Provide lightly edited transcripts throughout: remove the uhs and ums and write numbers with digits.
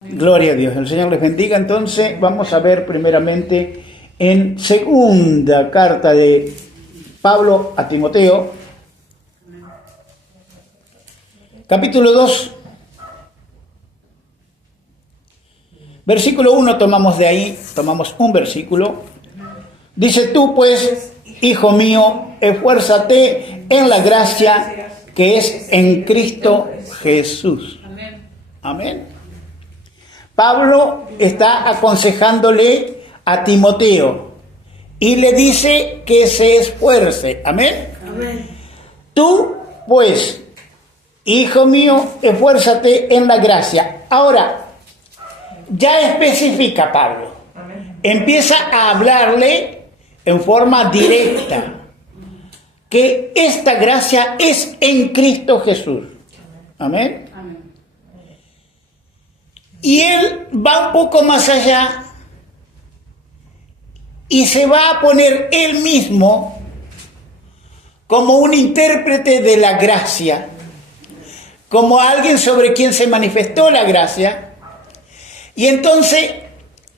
Gloria a Dios, el Señor les bendiga. Entonces vamos a ver primeramente en segunda carta de Pablo a Timoteo, capítulo 2, versículo 1, tomamos de ahí, tomamos un versículo. Dice: tú pues, hijo mío, esfuérzate en la gracia que es en Cristo Jesús. Amén. Pablo está aconsejándole a Timoteo y le dice que se esfuerce. Amén. Amén. Tú, pues, hijo mío, esfuérzate en la gracia. Ahora, ya especifica Pablo. Empieza a hablarle en forma directa que esta gracia es en Cristo Jesús. Amén. Y él va un poco más allá y se va a poner él mismo como un intérprete de la gracia, como alguien sobre quien se manifestó la gracia. Y entonces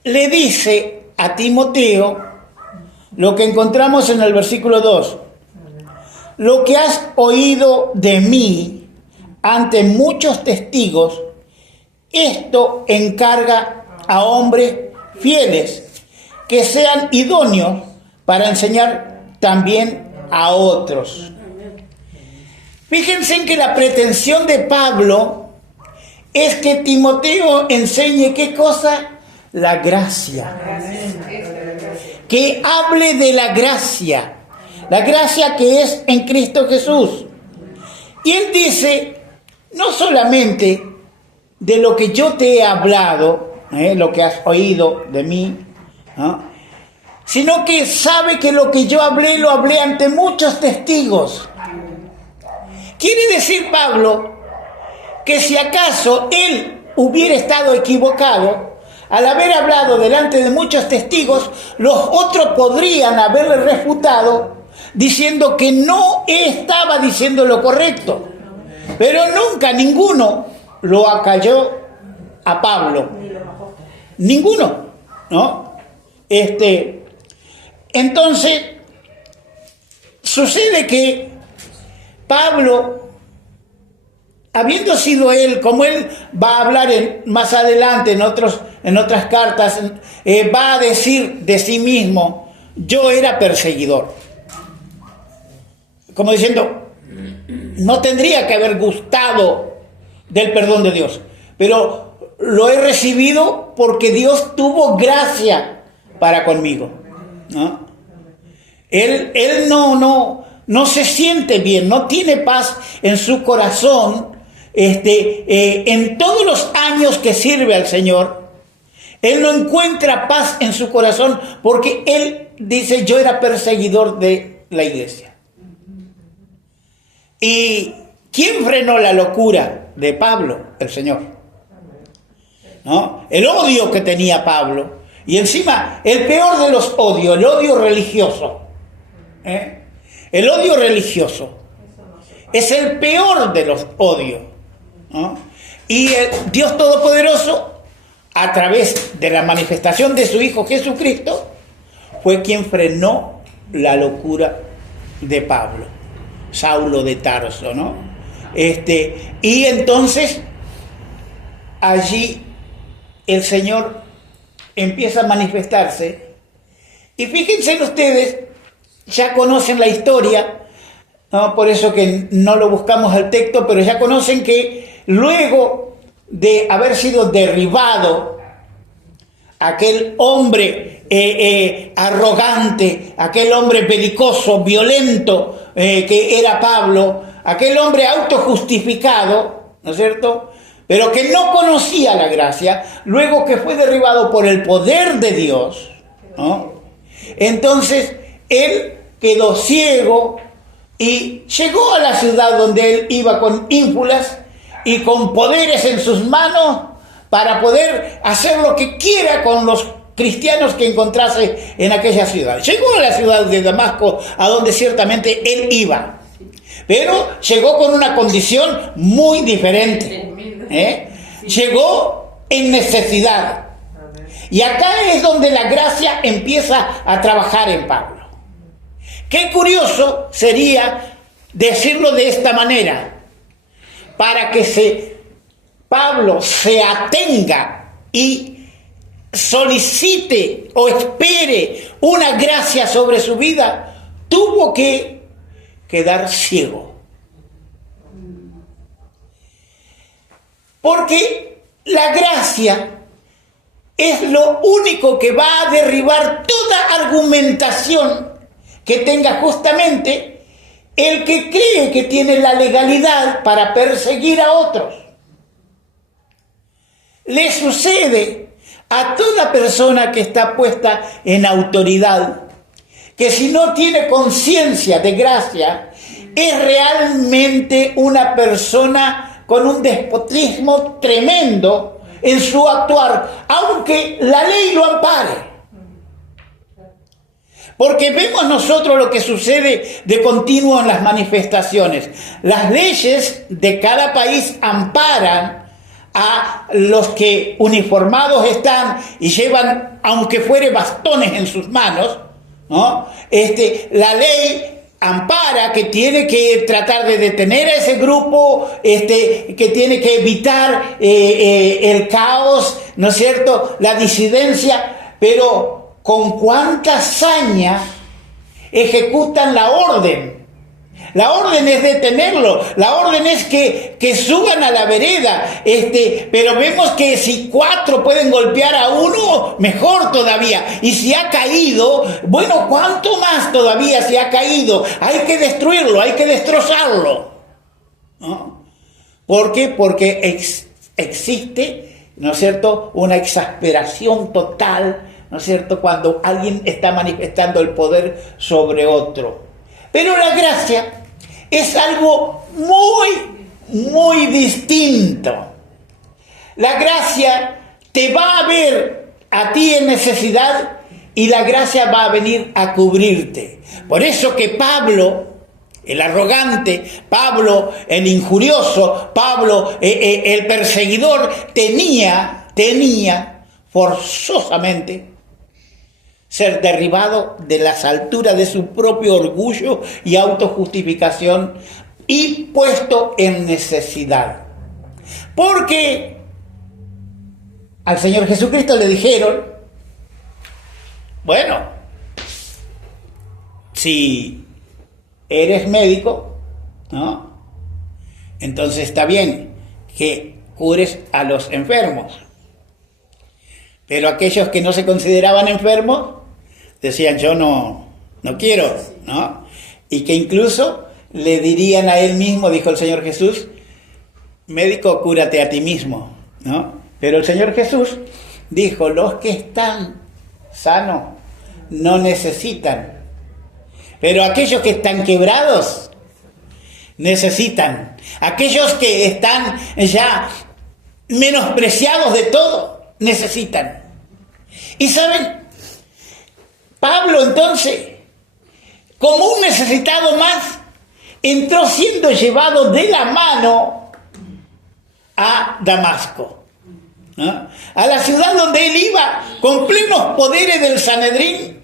le dice a Timoteo lo que encontramos en el versículo 2. Lo que has oído de mí ante muchos testigos, esto encarga a hombres fieles que sean idóneos para enseñar también a otros. Fíjense en que la pretensión de Pablo es que Timoteo enseñe ¿qué cosa? La gracia. Que hable de la gracia que es en Cristo Jesús. Y él dice, no solamente de lo que yo te he hablado, lo que has oído de mí, ¿no?, sino que sabe que lo que yo hablé, lo hablé ante muchos testigos. Quiere decir Pablo que si acaso él hubiera estado equivocado, al haber hablado delante de muchos testigos, los otros podrían haberle refutado diciendo que no estaba diciendo lo correcto. Pero nunca ninguno lo acalló a Pablo. Ninguno, ¿no? Entonces, sucede que Pablo, habiendo sido él, como él va a hablar más adelante en otras cartas, va a decir de sí mismo, yo era perseguidor. Como diciendo, no tendría que haber gustado del perdón de Dios, pero lo he recibido porque Dios tuvo gracia para conmigo, ¿no? Él no se siente bien, no tiene paz en su corazón, en todos los años que sirve al Señor. Él no encuentra paz en su corazón porque él dice, yo era perseguidor de la iglesia. ¿Y quién frenó la locura de Pablo? El Señor, ¿no? El odio que tenía Pablo, y encima el peor de los odios, el odio religioso, el odio religioso es el peor de los odios, ¿no? Y el Dios Todopoderoso, a través de la manifestación de su Hijo Jesucristo, fue quien frenó la locura de Pablo, Saulo de Tarso, ¿no? Y entonces allí el Señor empieza a manifestarse. Y fíjense ustedes, ya conocen la historia, ¿no? Por eso que no lo buscamos el texto, pero ya conocen que luego de haber sido derribado aquel hombre arrogante, aquel hombre belicoso, violento, que era Pablo, aquel hombre autojustificado, ¿no es cierto?, pero que no conocía la gracia, luego que fue derribado por el poder de Dios, ¿no?, entonces él quedó ciego y llegó a la ciudad donde él iba con ínfulas y con poderes en sus manos para poder hacer lo que quiera con los cristianos que encontrase en aquella ciudad. Llegó a la ciudad de Damasco, a donde ciertamente él iba, pero llegó con una condición muy diferente. Llegó en necesidad. Y acá es donde la gracia empieza a trabajar en Pablo. Qué curioso sería decirlo de esta manera, para que Pablo se atenga y solicite o espere una gracia sobre su vida, tuvo que quedar ciego. Porque la gracia es lo único que va a derribar toda argumentación que tenga justamente el que cree que tiene la legalidad para perseguir a otros. Le sucede a toda persona que está puesta en autoridad, que si no tiene conciencia de gracia, es realmente una persona con un despotismo tremendo en su actuar, aunque la ley lo ampare. Porque vemos nosotros lo que sucede de continuo en las manifestaciones. Las leyes de cada país amparan a los que uniformados están y llevan, aunque fuere bastones en sus manos, ¿no? La ley ampara que tiene que tratar de detener a ese grupo, que tiene que evitar el caos, ¿no es cierto?, la disidencia, pero con cuánta saña ejecutan la orden. La orden es detenerlo, la orden es que suban a la vereda, pero vemos que si 4 pueden golpear a uno, mejor todavía. Y si ha caído, bueno, ¿cuánto más todavía si ha caído? Hay que destruirlo, hay que destrozarlo, ¿no? ¿Por qué? Porque existe, ¿no es cierto?, una exasperación total, ¿no es cierto?, cuando alguien está manifestando el poder sobre otro. Pero la gracia es algo muy, muy distinto. La gracia te va a ver a ti en necesidad y la gracia va a venir a cubrirte. Por eso que Pablo, el arrogante, Pablo, el injurioso, Pablo, el perseguidor, tenía forzosamente ser derribado de las alturas de su propio orgullo y autojustificación y puesto en necesidad. Porque al Señor Jesucristo le dijeron, bueno, si eres médico, ¿no?, entonces está bien que cures a los enfermos. Pero aquellos que no se consideraban enfermos decían, yo no quiero, ¿no? Y que incluso le dirían a él mismo, dijo el Señor Jesús, médico, cúrate a ti mismo, ¿no? Pero el Señor Jesús dijo, los que están sanos no necesitan, pero aquellos que están quebrados necesitan. Aquellos que están ya menospreciados de todo necesitan. Y saben, Pablo entonces, como un necesitado más, entró siendo llevado de la mano a Damasco, ¿no?, a la ciudad donde él iba con plenos poderes del Sanedrín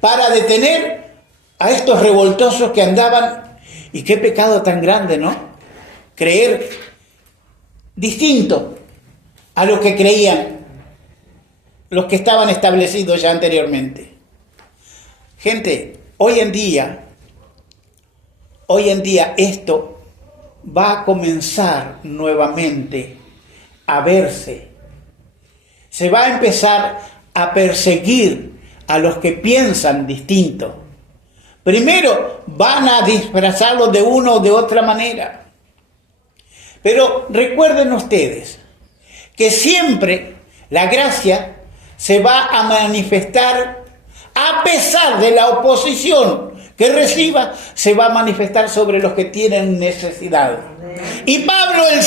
para detener a estos revoltosos que andaban. Y qué pecado tan grande, ¿no?, creer distinto a lo que creían los que estaban establecidos ya anteriormente. Gente, hoy en día esto va a comenzar nuevamente a verse. Se va a empezar a perseguir a los que piensan distinto. Primero van a disfrazarlos de una o de otra manera. Pero recuerden ustedes que siempre la gracia se va a manifestar a pesar de la oposición que reciba, se va a manifestar sobre los que tienen necesidad. Y Pablo el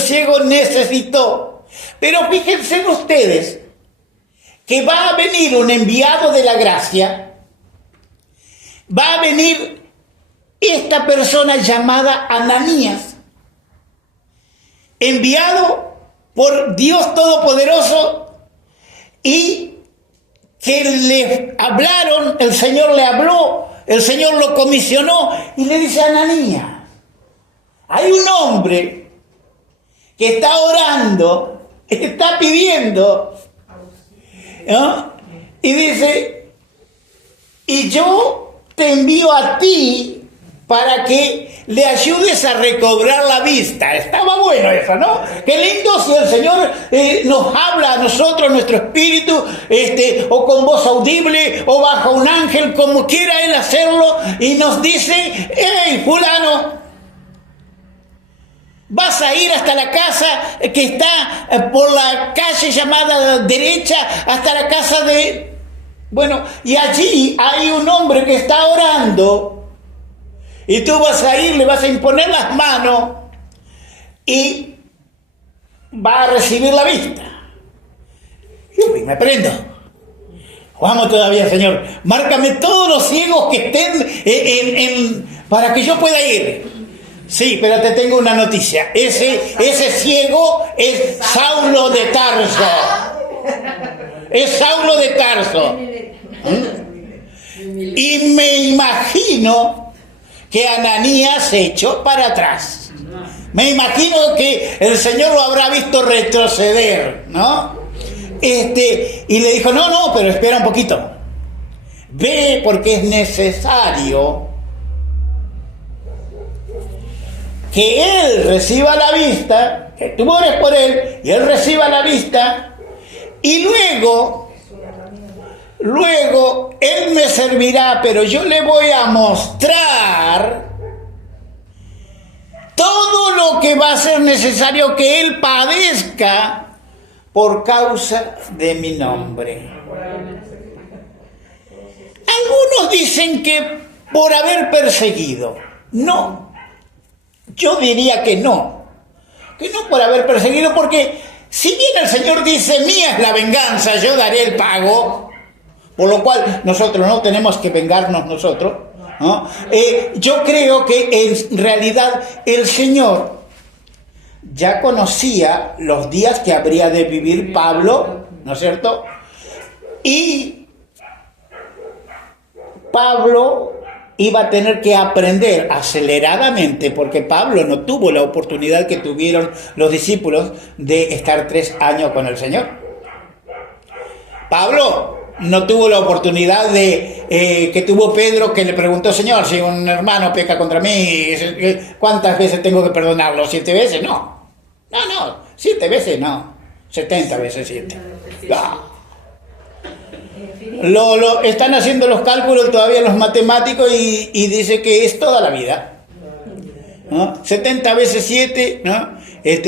ciego necesitó. Pero fíjense ustedes que va a venir un enviado de la gracia, va a venir esta persona llamada Ananías. enviado por Dios Todopoderoso y que le hablaron, el Señor le habló, el Señor lo comisionó y le dice a Ananías, hay un hombre que está orando, está pidiendo, ¿no? Y dice, y yo te envío a ti para que le ayudes a recobrar la vista. Estaba bueno eso, ¿no? Qué lindo si el Señor nos habla a nosotros, nuestro espíritu, o con voz audible, o bajo un ángel, como quiera Él hacerlo, y nos dice, hey, fulano, vas a ir hasta la casa que está por la calle llamada derecha, hasta la casa de... Bueno, y allí hay un hombre que está orando, y tú vas a ir, le vas a imponer las manos, y va a recibir la vista. Y me prendo. Vamos todavía, Señor. Márcame todos los ciegos que estén para que yo pueda ir. Sí, pero te tengo una noticia. Ese ciego es Saulo de Tarso. Es Saulo de Tarso. Y me imagino que Ananías se echó para atrás. Me imagino que el Señor lo habrá visto retroceder, ¿no? Y le dijo, no, pero espera un poquito. Ve porque es necesario que él reciba la vista, que tú ores por él y él reciba la vista, y luego él me servirá, pero yo le voy a mostrar todo lo que va a ser necesario que él padezca por causa de mi nombre. Algunos dicen que por haber perseguido. No, yo diría que no por haber perseguido, porque si bien el Señor dice, mía es la venganza, yo daré el pago, por lo cual nosotros no tenemos que vengarnos nosotros, ¿no? Yo creo que en realidad el Señor ya conocía los días que habría de vivir Pablo, ¿no es cierto? Y Pablo iba a tener que aprender aceleradamente, porque Pablo no tuvo la oportunidad que tuvieron los discípulos de estar 3 años con el Señor. Pablo no tuvo la oportunidad que tuvo Pedro, que le preguntó, Señor, si un hermano peca contra mí, ¿cuántas veces tengo que perdonarlo? ¿7 veces? No, 7 veces no, 70 veces 7. Lo están haciendo los cálculos todavía los matemáticos y dice que es toda la vida, ¿no? 70 veces 7, ¿no?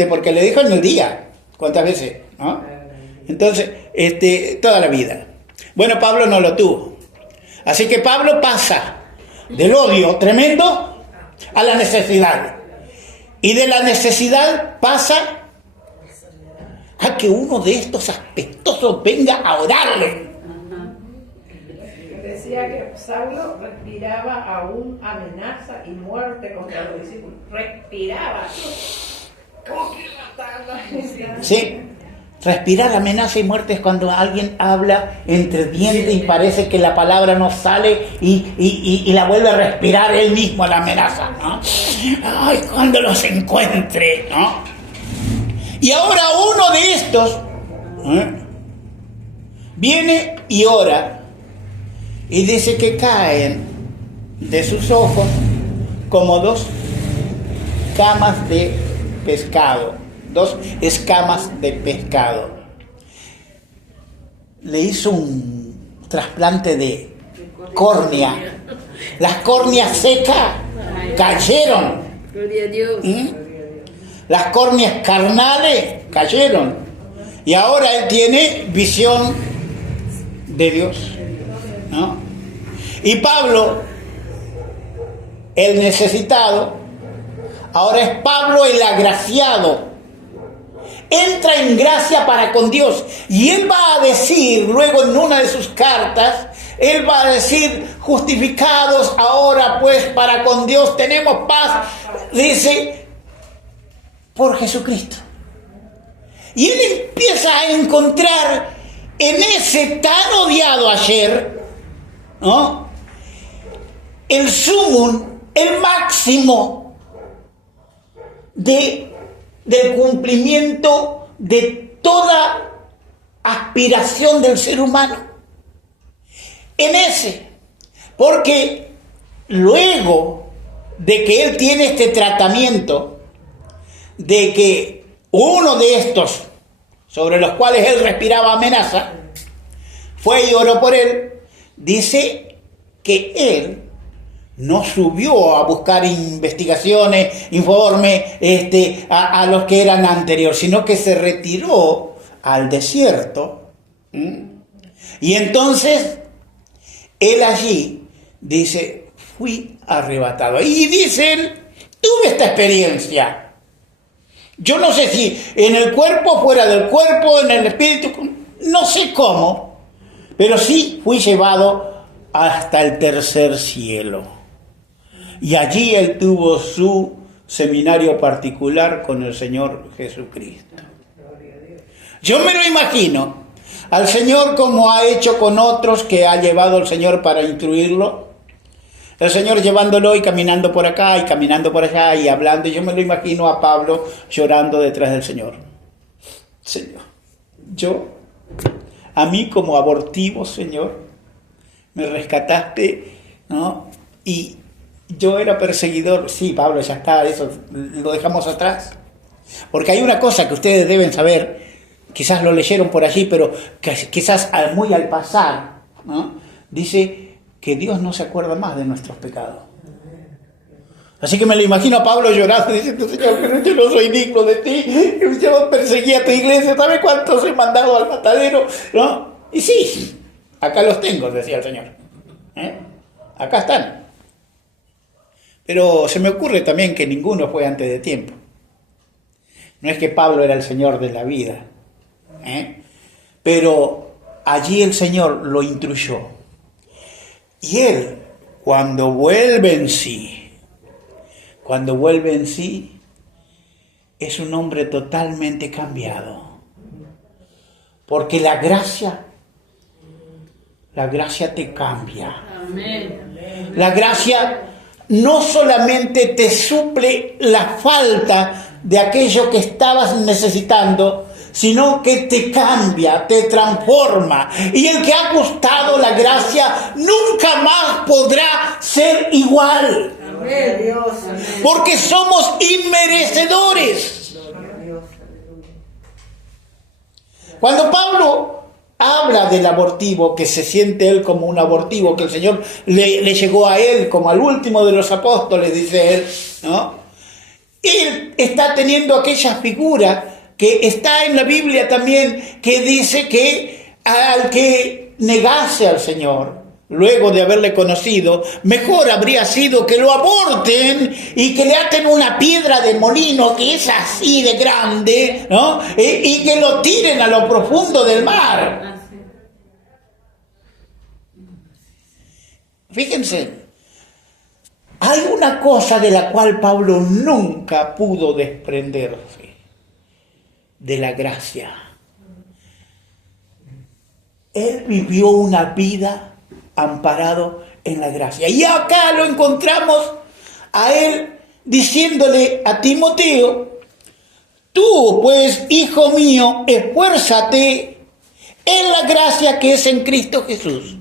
Porque le dijo en el día cuántas veces, ¿no? Entonces, toda la vida. Bueno, Pablo no lo tuvo. Así que Pablo pasa del odio tremendo a la necesidad. Y de la necesidad pasa a que uno de estos apestosos venga a orarle. Decía que Saulo respiraba aún amenaza y muerte contra los discípulos. Respiraba. ¿Cómo que matarla? Sí. Respirar amenaza y muerte es cuando alguien habla entre dientes y parece que la palabra no sale y la vuelve a respirar él mismo la amenaza, ¿no? Ay, cuando los encuentre, ¿no? Y ahora uno de estos viene y ora y dice que caen de sus ojos como 2 camas de pescado. 2 escamas de pescado. Le hizo un trasplante de córnea. Las córneas secas cayeron. Gloria a Dios. Las córneas carnales cayeron. Y ahora él tiene visión de Dios, ¿no? Y Pablo, el necesitado, ahora es Pablo el agraciado. Entra en gracia para con Dios. Y él va a decir, luego en una de sus cartas, él va a decir, justificados ahora pues para con Dios tenemos paz, dice, por Jesucristo. Y él empieza a encontrar en ese tan odiado ayer, ¿no?, el sumum, el máximo del cumplimiento de toda aspiración del ser humano. En ese, porque luego de que él tiene este tratamiento, de que uno de estos, sobre los cuales él respiraba amenaza, fue y oró por él, dice que él no subió a buscar investigaciones, informes a los que eran anteriores, sino que se retiró al desierto. Y entonces él allí dice, fui arrebatado. Y dice él, tuve esta experiencia. Yo no sé si en el cuerpo, fuera del cuerpo, en el espíritu, no sé cómo, pero sí fui llevado hasta el tercer cielo. Y allí él tuvo su seminario particular con el Señor Jesucristo. Yo me lo imagino al Señor como ha hecho con otros que ha llevado el Señor para instruirlo. El Señor llevándolo y caminando por acá y caminando por allá y hablando. Yo me lo imagino a Pablo llorando detrás del Señor. Señor, a mí como abortivo, Señor, me rescataste, ¿no? Y yo era perseguidor. Sí, Pablo, ya está, eso lo dejamos atrás. Porque hay una cosa que ustedes deben saber, quizás lo leyeron por allí, pero quizás muy al pasar, ¿no? Dice que Dios no se acuerda más de nuestros pecados. Así que me lo imagino a Pablo llorando, diciendo, Señor, pero yo no soy digno de ti, yo perseguí a tu iglesia, ¿sabes cuántos he mandado al matadero? ¿No? Y sí, acá los tengo, decía el Señor. Acá están. Pero se me ocurre también que ninguno fue antes de tiempo. No es que Pablo era el Señor de la vida, pero allí el Señor lo instruyó. Y él, cuando vuelve en sí, es un hombre totalmente cambiado. Porque la gracia te cambia. Amén. La gracia no solamente te suple la falta de aquello que estabas necesitando, sino que te cambia, te transforma. Y el que ha gustado la gracia nunca más podrá ser igual. Amén. Porque somos inmerecedores. Cuando Pablo habla del abortivo, que se siente él como un abortivo, que el Señor le llegó a él como al último de los apóstoles, dice él, ¿no? Él está teniendo aquella figura que está en la Biblia también, que dice que al que negase al Señor, luego de haberle conocido, mejor habría sido que lo aborten y que le aten una piedra de molino que es así de grande, ¿no? Y que lo tiren a lo profundo del mar. Fíjense, hay una cosa de la cual Pablo nunca pudo desprenderse: de la gracia. Él vivió una vida amparado en la gracia. Y acá lo encontramos a él diciéndole a Timoteo: tú, pues, hijo mío, esfuérzate en la gracia que es en Cristo Jesús.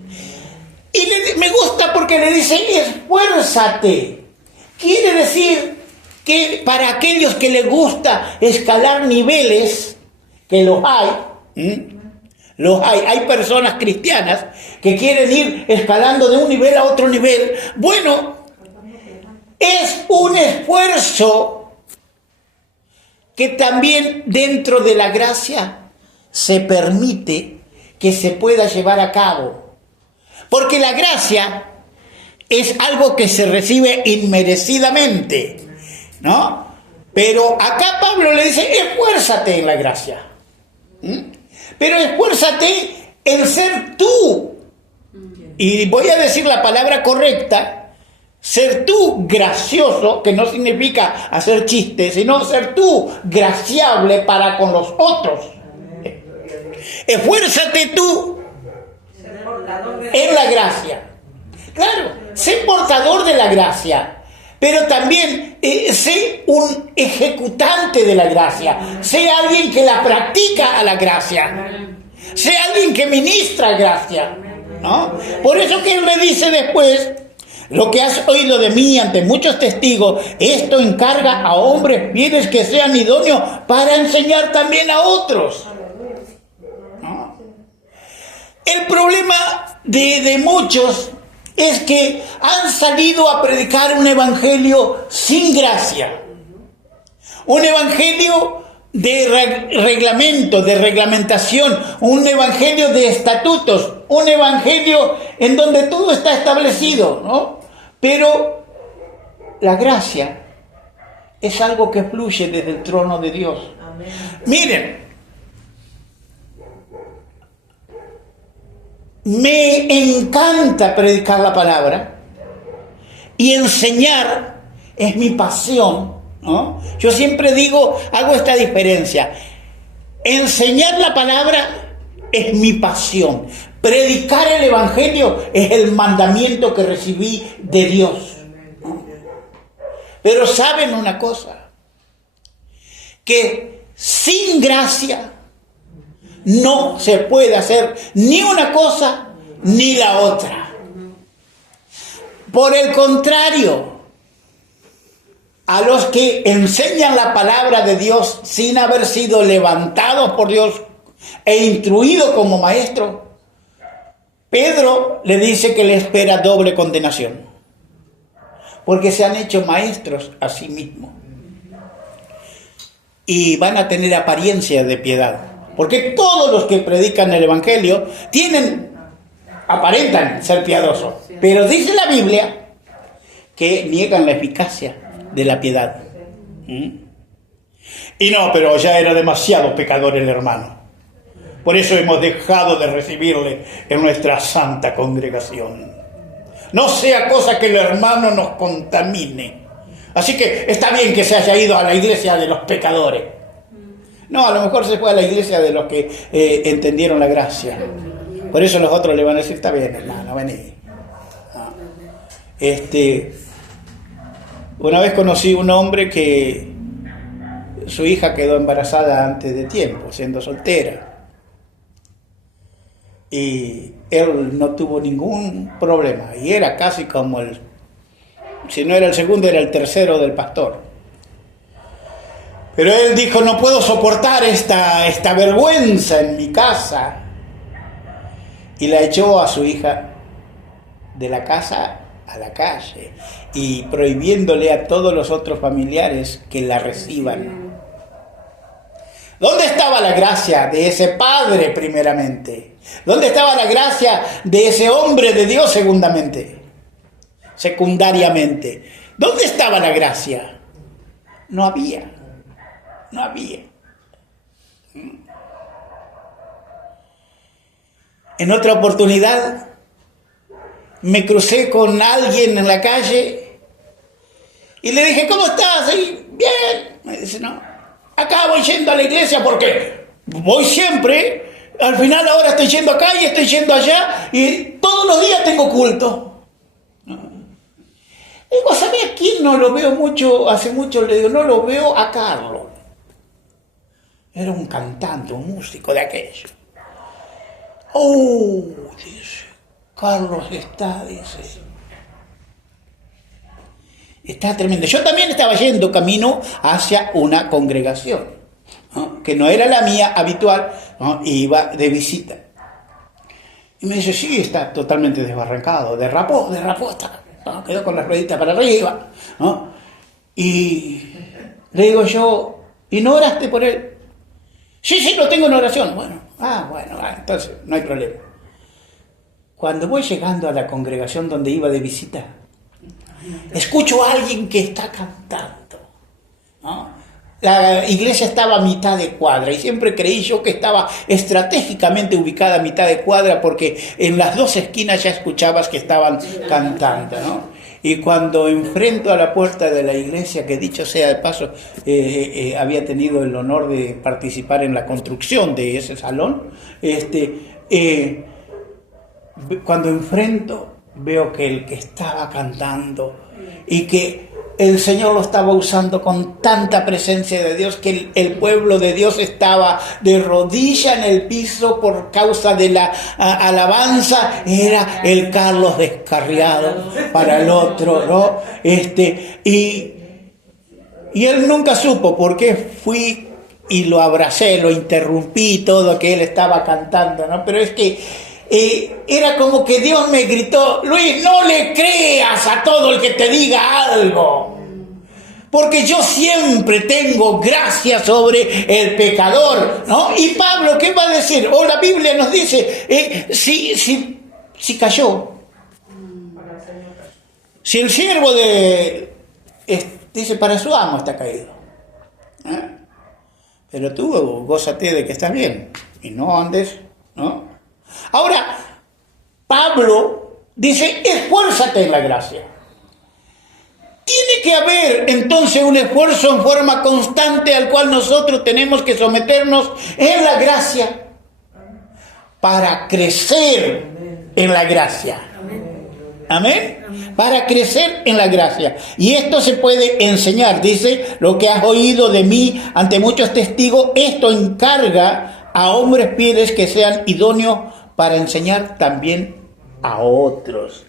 Y me gusta porque le dice esfuérzate. Quiere decir que para aquellos que les gusta escalar niveles, que los hay personas cristianas que quieren ir escalando de un nivel a otro nivel. Bueno, es un esfuerzo que también dentro de la gracia se permite que se pueda llevar a cabo. Porque la gracia es algo que se recibe inmerecidamente, ¿no? Pero acá Pablo le dice, esfuérzate en la gracia. Pero esfuérzate en ser tú. Y voy a decir la palabra correcta, ser tú gracioso, que no significa hacer chistes, sino ser tú graciable para con los otros. Esfuérzate tú en la gracia. Claro, sé portador de la gracia, pero también sé un ejecutante de la gracia. Sé alguien que la practica a la gracia. Sé alguien que ministra gracia, ¿no? Por eso que él le dice después: lo que has oído de mí ante muchos testigos, esto encarga a hombres fieles que sean idóneos para enseñar también a otros, ¿no? El problema de muchos es que han salido a predicar un evangelio sin gracia, un evangelio de reglamento, de reglamentación, un evangelio de estatutos, un evangelio en donde todo está establecido, ¿no? Pero la gracia es algo que fluye desde el trono de Dios. Amén. Miren, me encanta predicar la palabra y enseñar es mi pasión, ¿no? Yo siempre digo, hago esta diferencia: enseñar la palabra es mi pasión, predicar el evangelio es el mandamiento que recibí de Dios, ¿no? Pero saben una cosa, que sin gracia no se puede hacer ni una cosa ni la otra. Por el contrario, a los que enseñan la palabra de Dios sin haber sido levantados por Dios e instruidos como maestro, Pedro le dice que le espera doble condenación, porque se han hecho maestros a sí mismos y van a tener apariencia de piedad, porque todos los que predican el evangelio aparentan ser piadosos, pero dice la Biblia que niegan la eficacia de la piedad. Y no, pero ya era demasiado pecador el hermano, por eso hemos dejado de recibirle en nuestra santa congregación. No sea cosa que el hermano nos contamine. Así que está bien que se haya ido a la iglesia de los pecadores. No, a lo mejor se fue a la iglesia de los que entendieron la gracia. Por eso los otros le van a decir: está bien, hermano, vení. Una vez conocí un hombre que su hija quedó embarazada antes de tiempo, siendo soltera. Y él no tuvo ningún problema. Y era casi como si no era el segundo, era el tercero del pastor. Pero él dijo: no puedo soportar esta vergüenza en mi casa. Y la echó a su hija de la casa a la calle, y prohibiéndole a todos los otros familiares que la reciban. ¿Dónde estaba la gracia de ese padre primeramente? ¿Dónde estaba la gracia de ese hombre de Dios secundariamente? ¿Dónde estaba la gracia? No había. En otra oportunidad me crucé con alguien en la calle y le dije: ¿cómo estás? Y, bien. Me dice: no, acá voy yendo a la iglesia porque voy siempre. Al final ahora estoy yendo acá y estoy yendo allá y todos los días tengo culto. Digo: ¿sabes a quién no lo veo mucho? Hace mucho le digo: no lo veo a Carlos. Era un cantante, un músico de aquello. Oh, dice, Carlos está tremendo. Yo también estaba yendo camino hacia una congregación, ¿no? Que no era la mía habitual, ¿no? Iba de visita. Y me dice: sí, está totalmente desbarrancado, derrapó, está, ¿no? Quedó con las rueditas para arriba, ¿no? Y le digo yo: ¿y no oraste por él? Sí, lo tengo en oración. Bueno, entonces no hay problema. Cuando voy llegando a la congregación donde iba de visita, escucho a alguien que está cantando, ¿no? La iglesia estaba a mitad de cuadra y siempre creí yo que estaba estratégicamente ubicada a mitad de cuadra porque en las dos esquinas ya escuchabas que estaban cantando, ¿no? Y cuando enfrento a la puerta de la iglesia, que dicho sea de paso, había tenido el honor de participar en la construcción de ese salón, cuando enfrento, veo que el que estaba cantando y que el Señor lo estaba usando con tanta presencia de Dios, que el pueblo de Dios estaba de rodilla en el piso por causa de la alabanza, era el Carlos descarriado para el otro, ¿no? Y él nunca supo por qué fui y lo abracé, lo interrumpí, todo que él estaba cantando, ¿no? Pero es que era como que Dios me gritó: Luis, no le creas a todo el que te diga algo, porque yo siempre tengo gracia sobre el pecador, ¿no? Y Pablo, ¿qué va a decir? La Biblia nos dice, si cayó, si el siervo dice, para su amo está caído, pero tú gózate de que estás bien y no andes, ¿no? Ahora, Pablo dice: esfuérzate en la gracia. Tiene que haber entonces un esfuerzo en forma constante al cual nosotros tenemos que someternos en la gracia para crecer en la gracia. Amén. Para crecer en la gracia. Y esto se puede enseñar. Dice: lo que has oído de mí ante muchos testigos, esto encarga a hombres fieles que sean idóneos para enseñar también a otros.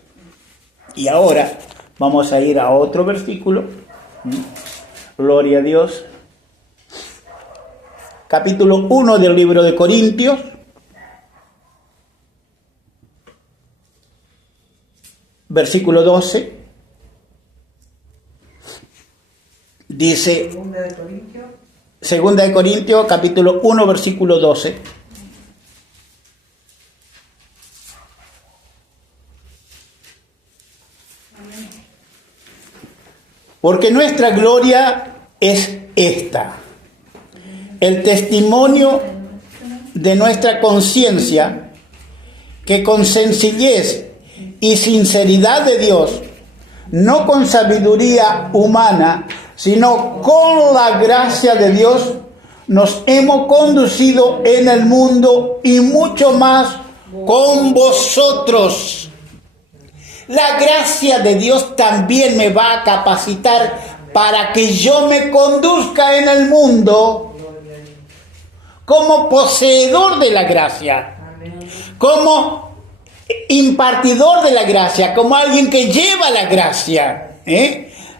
Y ahora vamos a ir a otro versículo. Gloria a Dios. Capítulo 1 del libro de Corintios. Versículo 12. Dice, Segunda de Corintios, capítulo 1, versículo 12. Porque nuestra gloria es esta: el testimonio de nuestra conciencia, que con sencillez y sinceridad de Dios, no con sabiduría humana, sino con la gracia de Dios, nos hemos conducido en el mundo, y mucho más con vosotros. La gracia de Dios también me va a capacitar para que yo me conduzca en el mundo como poseedor de la gracia, como impartidor de la gracia, como alguien que lleva la gracia.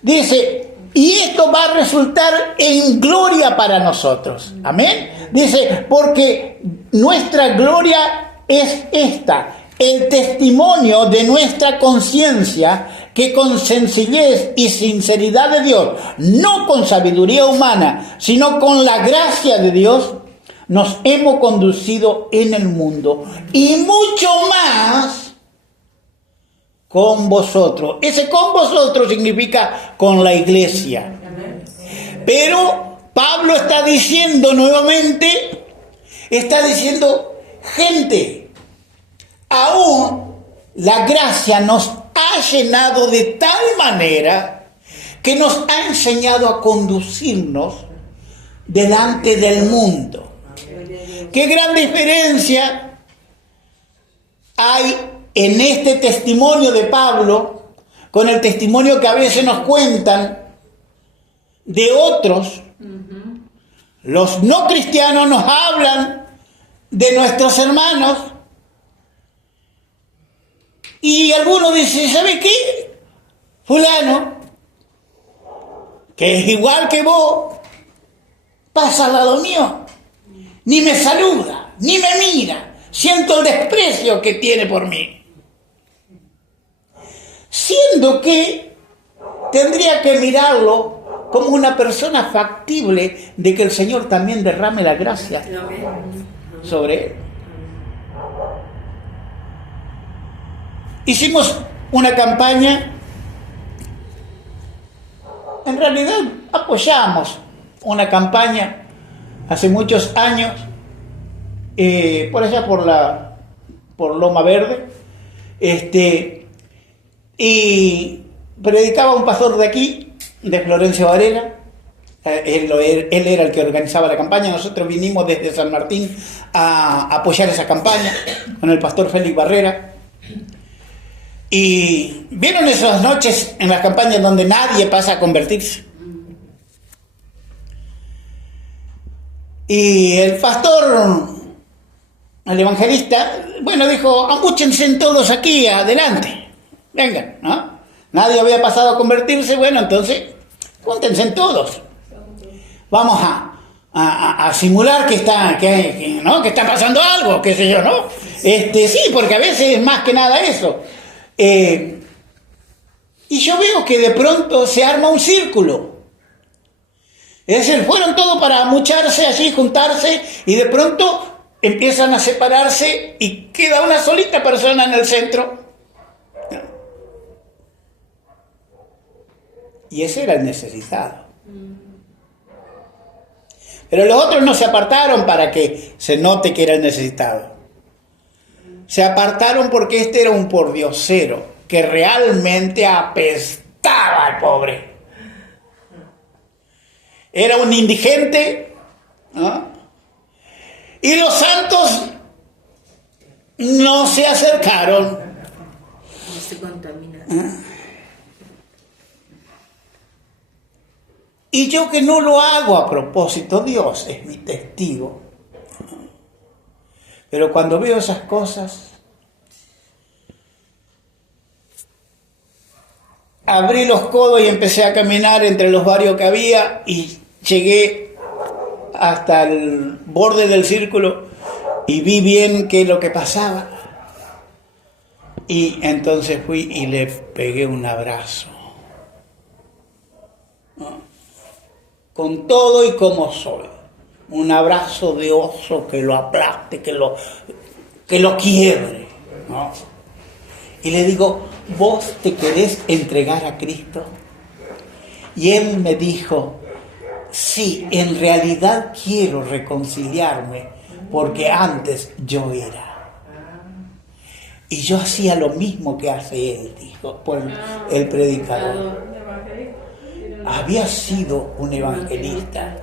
Dice, y esto va a resultar en gloria para nosotros. Amén. Dice, porque nuestra gloria es esta: el testimonio de nuestra conciencia, que con sencillez y sinceridad de Dios, no con sabiduría humana, sino con la gracia de Dios, nos hemos conducido en el mundo, y mucho más con vosotros. Ese con vosotros significa con la iglesia. Pero Pablo está diciendo nuevamente, gente, aún la gracia nos ha llenado de tal manera que nos ha enseñado a conducirnos delante del mundo. Qué gran diferencia hay en este testimonio de Pablo con el testimonio que a veces nos cuentan de otros. Los no cristianos nos hablan de nuestros hermanos, y algunos dicen, ¿sabe qué? Fulano, que es igual que vos, pasa al lado mío, ni me saluda, ni me mira, siento el desprecio que tiene por mí. Siendo que tendría que mirarlo como una persona factible de que el Señor también derrame la gracia sobre él. Hicimos una campaña, en realidad apoyamos una campaña hace muchos años, por allá por Loma Verde, y predicaba un pastor de aquí, de Florencio Varela. Él era el que organizaba la campaña. Nosotros vinimos desde San Martín a apoyar esa campaña con el pastor Félix Barrera. Y vieron esas noches en las campañas donde nadie pasa a convertirse. Y el pastor, el evangelista, bueno, dijo: ambúchense todos aquí, adelante, vengan, ¿no? Nadie había pasado a convertirse, bueno, entonces, júntense todos. Vamos a simular que está pasando algo, qué sé yo, ¿no? Sí, porque a veces es más que nada eso. Y yo veo que de pronto se arma un círculo. Es decir, fueron todos para amucharse allí, juntarse, y de pronto empiezan a separarse y queda una solita persona en el centro. Y ese era el necesitado. Pero los otros no se apartaron para que se note que era el necesitado. Se apartaron porque este era un pordiosero que realmente apestaba al pobre. Era un indigente, ¿no? Y los santos no se acercaron. No se contaminaron. Y yo, que no lo hago a propósito, Dios es mi testigo. Pero cuando veo esas cosas, abrí los codos y empecé a caminar entre los varios que había y llegué hasta el borde del círculo y vi bien qué es lo que pasaba. Y entonces fui y le pegué un abrazo. Con todo y como soy. Un abrazo de oso que lo aplaste, que lo quiebre, ¿no? Y le digo: ¿vos te querés entregar a Cristo? Y él me dijo: sí, en realidad quiero reconciliarme, porque antes yo era. Y yo hacía lo mismo que hace él, dijo, por el predicador. Había sido un evangelista.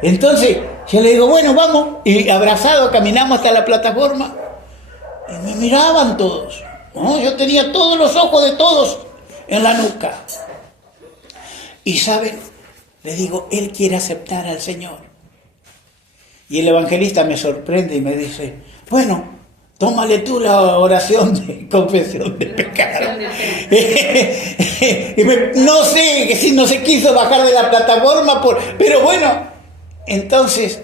Entonces yo le digo: bueno, vamos. Y abrazado caminamos hasta la plataforma. Y me miraban todos, ¿no? Yo tenía todos los ojos de todos en la nuca. Y ¿saben? Le digo: él quiere aceptar al Señor. Y el evangelista me sorprende y me dice: bueno, tómale tú la oración de confesión de pecado. No sé, si no se quiso bajar de la plataforma, pero bueno, entonces,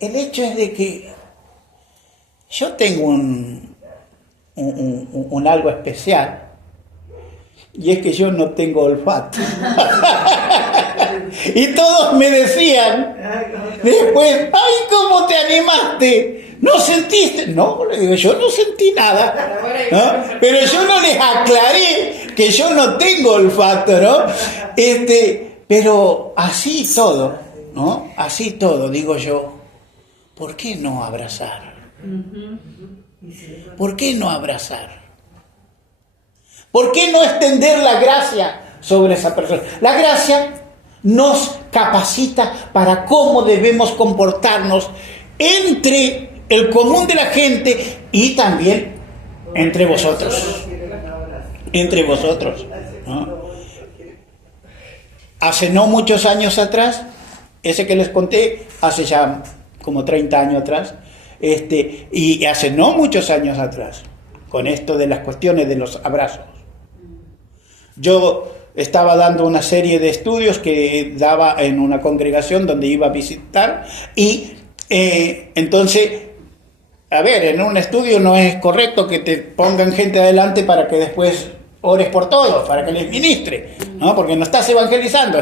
el hecho es de que yo tengo un algo especial, y es que yo no tengo olfato. Y todos me decían después: ay, ¿cómo te animaste? ¿No sentiste? No, le digo, yo no sentí nada, ¿no? Pero yo no les aclaré que yo no tengo olfato, ¿no? Pero así todo, ¿no? Así todo, digo yo, ¿por qué no abrazar? ¿Por qué no abrazar? ¿Por qué no extender la gracia sobre esa persona? La gracia nos capacita para cómo debemos comportarnos entre el común de la gente y también entre vosotros. Entre vosotros, ¿no? Hace no muchos años atrás, ese que les conté, hace ya como 30 años atrás, y hace no muchos años atrás, con esto de las cuestiones de los abrazos, yo estaba dando una serie de estudios que daba en una congregación donde iba a visitar, y entonces, a ver, en un estudio no es correcto que te pongan gente adelante para que después ores por todos, para que les ministre, ¿no? Porque no estás evangelizando,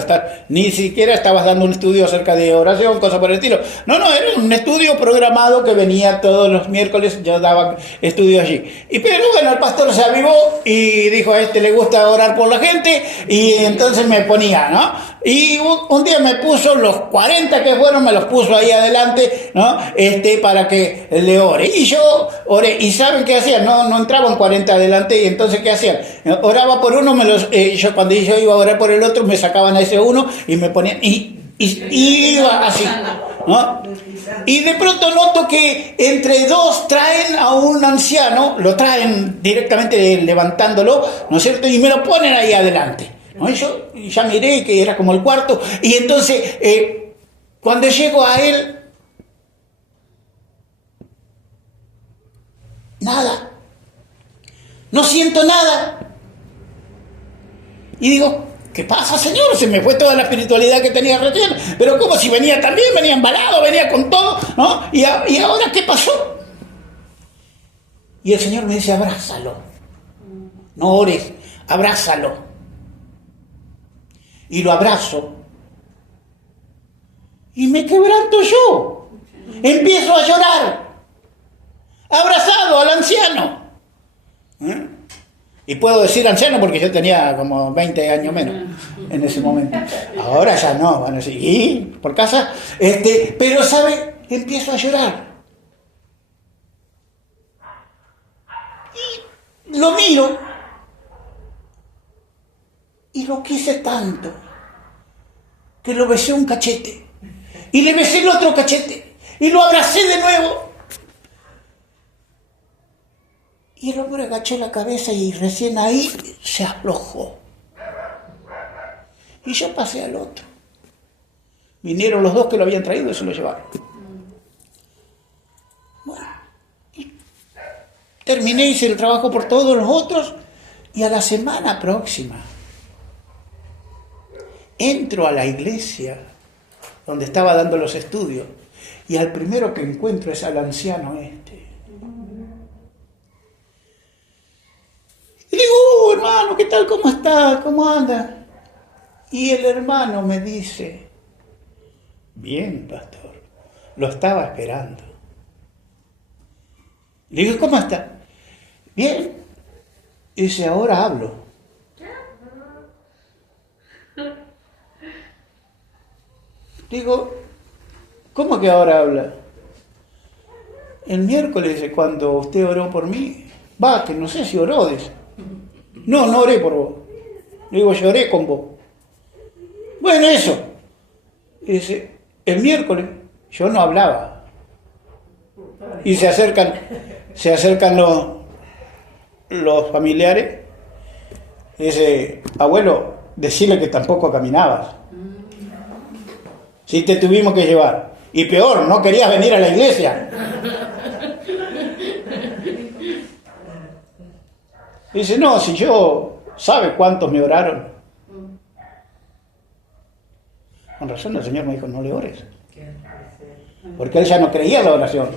ni siquiera estabas dando un estudio acerca de oración, cosas por el estilo. No, era un estudio programado que venía todos los miércoles, yo daba estudios allí. Pero bueno, el pastor se avivó y dijo: a este le gusta orar por la gente, y entonces me ponía, ¿no? Y un día me puso los 40 que fueron, me los puso ahí adelante, ¿no? Para que le ore. Y yo oré. ¿Y saben qué hacían? No entraban 40 adelante. Y entonces, ¿qué hacían? Oraba por uno, yo cuando yo iba a orar por el otro, me sacaban a ese uno y me ponían... Y iba así, ¿no? Y de pronto noto que entre dos traen a un anciano, lo traen directamente levantándolo, ¿no es cierto? Y me lo ponen ahí adelante, ¿no? Y yo ya miré que era como el cuarto, y entonces cuando llego a él, nada, no siento nada. Y digo, ¿qué pasa, Señor? Se me fue toda la espiritualidad que tenía recién. Pero como si venía también, venía embalado, venía con todo, ¿no? ¿Y ahora qué pasó? Y el Señor me dice, abrázalo. No ores, abrázalo. Y lo abrazo. Y me quebranto yo. Empiezo a llorar. Abrazado al anciano. Y puedo decir anciano porque yo tenía como 20 años menos en ese momento. Ahora ya no, van a decir, ¿y? ¿Por casa? Pero, ¿sabe? Empiezo a llorar. Y lo miro. Y lo quise tanto que lo besé un cachete. Y le besé el otro cachete. Y lo abracé de nuevo. Y el hombre agachó la cabeza y recién ahí se aflojó. Y yo pasé al otro. Vinieron los dos que lo habían traído y se lo llevaron. Bueno, y terminé, hice el trabajo por todos los otros y a la semana próxima entro a la iglesia donde estaba dando los estudios y al primero que encuentro es al anciano Y digo, hermano, ¿qué tal? ¿Cómo estás? ¿Cómo andas? Y el hermano me dice, bien, pastor, lo estaba esperando. Le digo, ¿cómo está? Bien. Y dice, ahora hablo. Digo, ¿cómo que ahora habla? El miércoles, cuando usted oró por mí, que no sé si oró, dice. No oré por vos. Le digo, lloré con vos. Bueno, eso. Y dice, el miércoles yo no hablaba. Y se acercan los familiares. Y dice, abuelo, decirle que tampoco caminabas. Sí te tuvimos que llevar. Y peor, no querías venir a la iglesia. Dice, no, si yo, ¿sabe cuántos me oraron? Con razón el Señor me dijo, no le ores. Porque él ya no creía en la oración.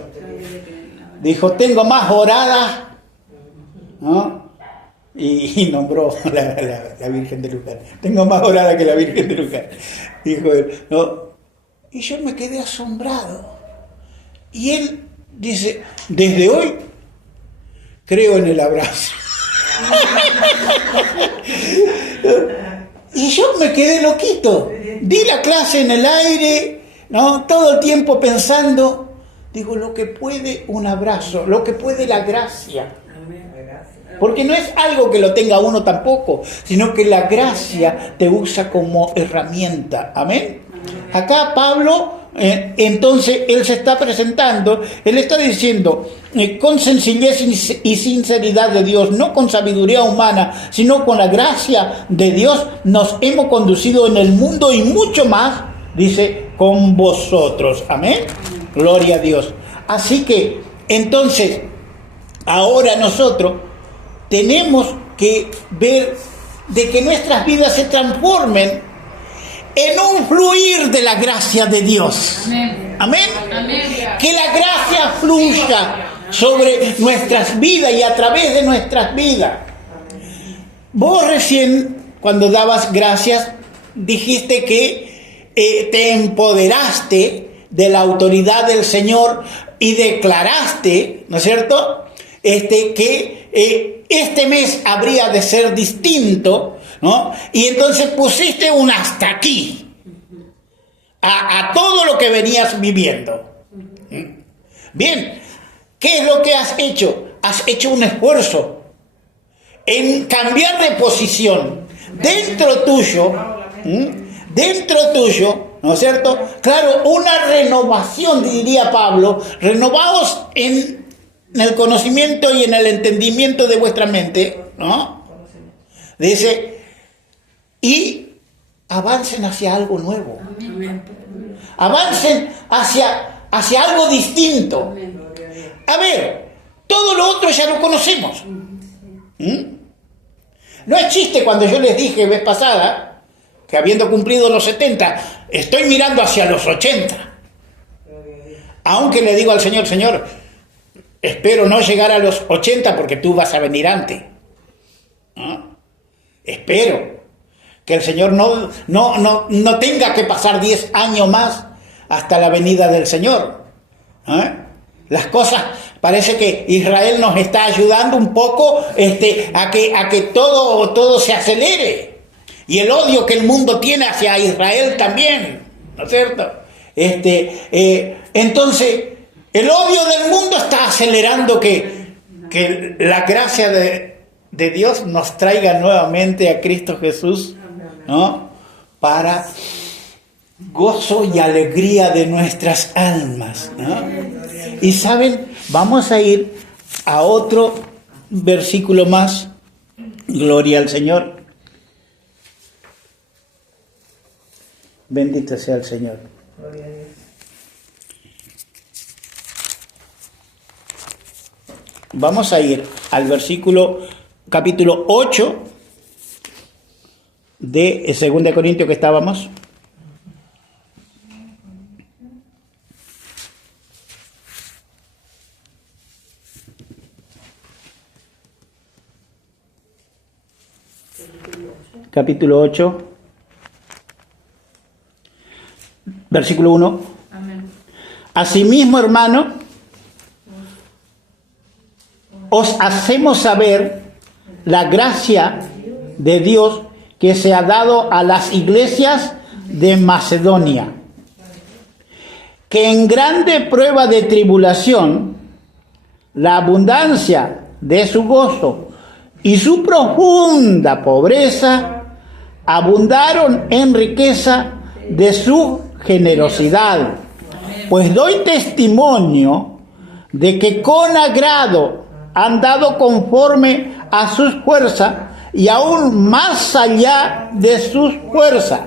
Dijo, tengo más oradas, ¿no? Y nombró la Virgen de Luján. Tengo más orada que la Virgen de Luján. Dijo él, ¿no? Y yo me quedé asombrado. Y él dice, desde hoy creo en el abrazo. Y yo me quedé loquito. Di la clase en el aire, ¿no? Todo el tiempo pensando, digo, lo que puede un abrazo, lo que puede la gracia. Porque no es algo que lo tenga uno tampoco, sino que la gracia te usa como herramienta. Amén. Acá Pablo, entonces, él se está presentando, él está diciendo, con sencillez y sinceridad de Dios, no con sabiduría humana, sino con la gracia de Dios, nos hemos conducido en el mundo y mucho más, dice, con vosotros. Amén. Gloria a Dios. Así que, entonces, ahora nosotros tenemos que ver de que nuestras vidas se transformen en un fluir de la gracia de Dios. Amén. Amén. Amén. Que la gracia fluya sobre nuestras vidas y a través de nuestras vidas. Vos recién, cuando dabas gracias, dijiste que te empoderaste de la autoridad del Señor y declaraste, ¿no es cierto?, que este mes habría de ser distinto, ¿no? Y entonces pusiste un hasta aquí a todo lo que venías viviendo. Bien, ¿qué es lo que has hecho? Has hecho un esfuerzo en cambiar de posición dentro tuyo, ¿no es cierto? Claro, una renovación, diría Pablo, renovaos en el conocimiento y en el entendimiento de vuestra mente, ¿no? Dice, y avancen hacia algo nuevo. Avancen hacia algo distinto. A ver, todo lo otro ya lo conocemos. No es chiste cuando yo les dije vez pasada que habiendo cumplido los 70, estoy mirando hacia los 80. Aunque le digo al Señor, Señor, espero no llegar a los 80 porque tú vas a venir antes. ¿No? Espero que el Señor no tenga que pasar 10 años más hasta la venida del Señor. Las cosas, parece que Israel nos está ayudando un poco a que todo se acelere. Y el odio que el mundo tiene hacia Israel también, ¿no es cierto? Entonces, el odio del mundo está acelerando que la gracia de Dios nos traiga nuevamente a Cristo Jesús, ¿no? Para gozo y alegría de nuestras almas, ¿no? Y saben, vamos a ir a otro versículo más. Gloria al Señor. Bendito sea el Señor. Gloria a Dios. Vamos a ir al capítulo 8 de 2 Corintios que estábamos. Capítulo 8, versículo 1. Amén. Asimismo, hermano, os hacemos saber la gracia de Dios que se ha dado a las iglesias de Macedonia, que en grande prueba de tribulación, la abundancia de su gozo y su profunda pobreza abundaron en riqueza de su generosidad. Pues doy testimonio de que con agrado han dado conforme a sus fuerzas y aún más allá de sus fuerzas,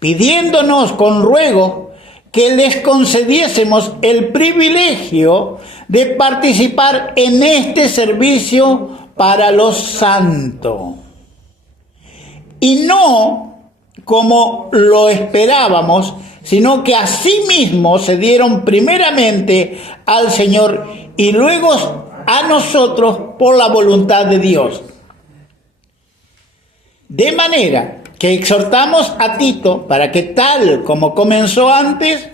pidiéndonos con ruego que les concediésemos el privilegio de participar en este servicio para los santos. Y no como lo esperábamos, sino que asimismo se dieron primeramente al Señor y luego a nosotros por la voluntad de Dios. De manera que exhortamos a Tito para que tal como comenzó antes,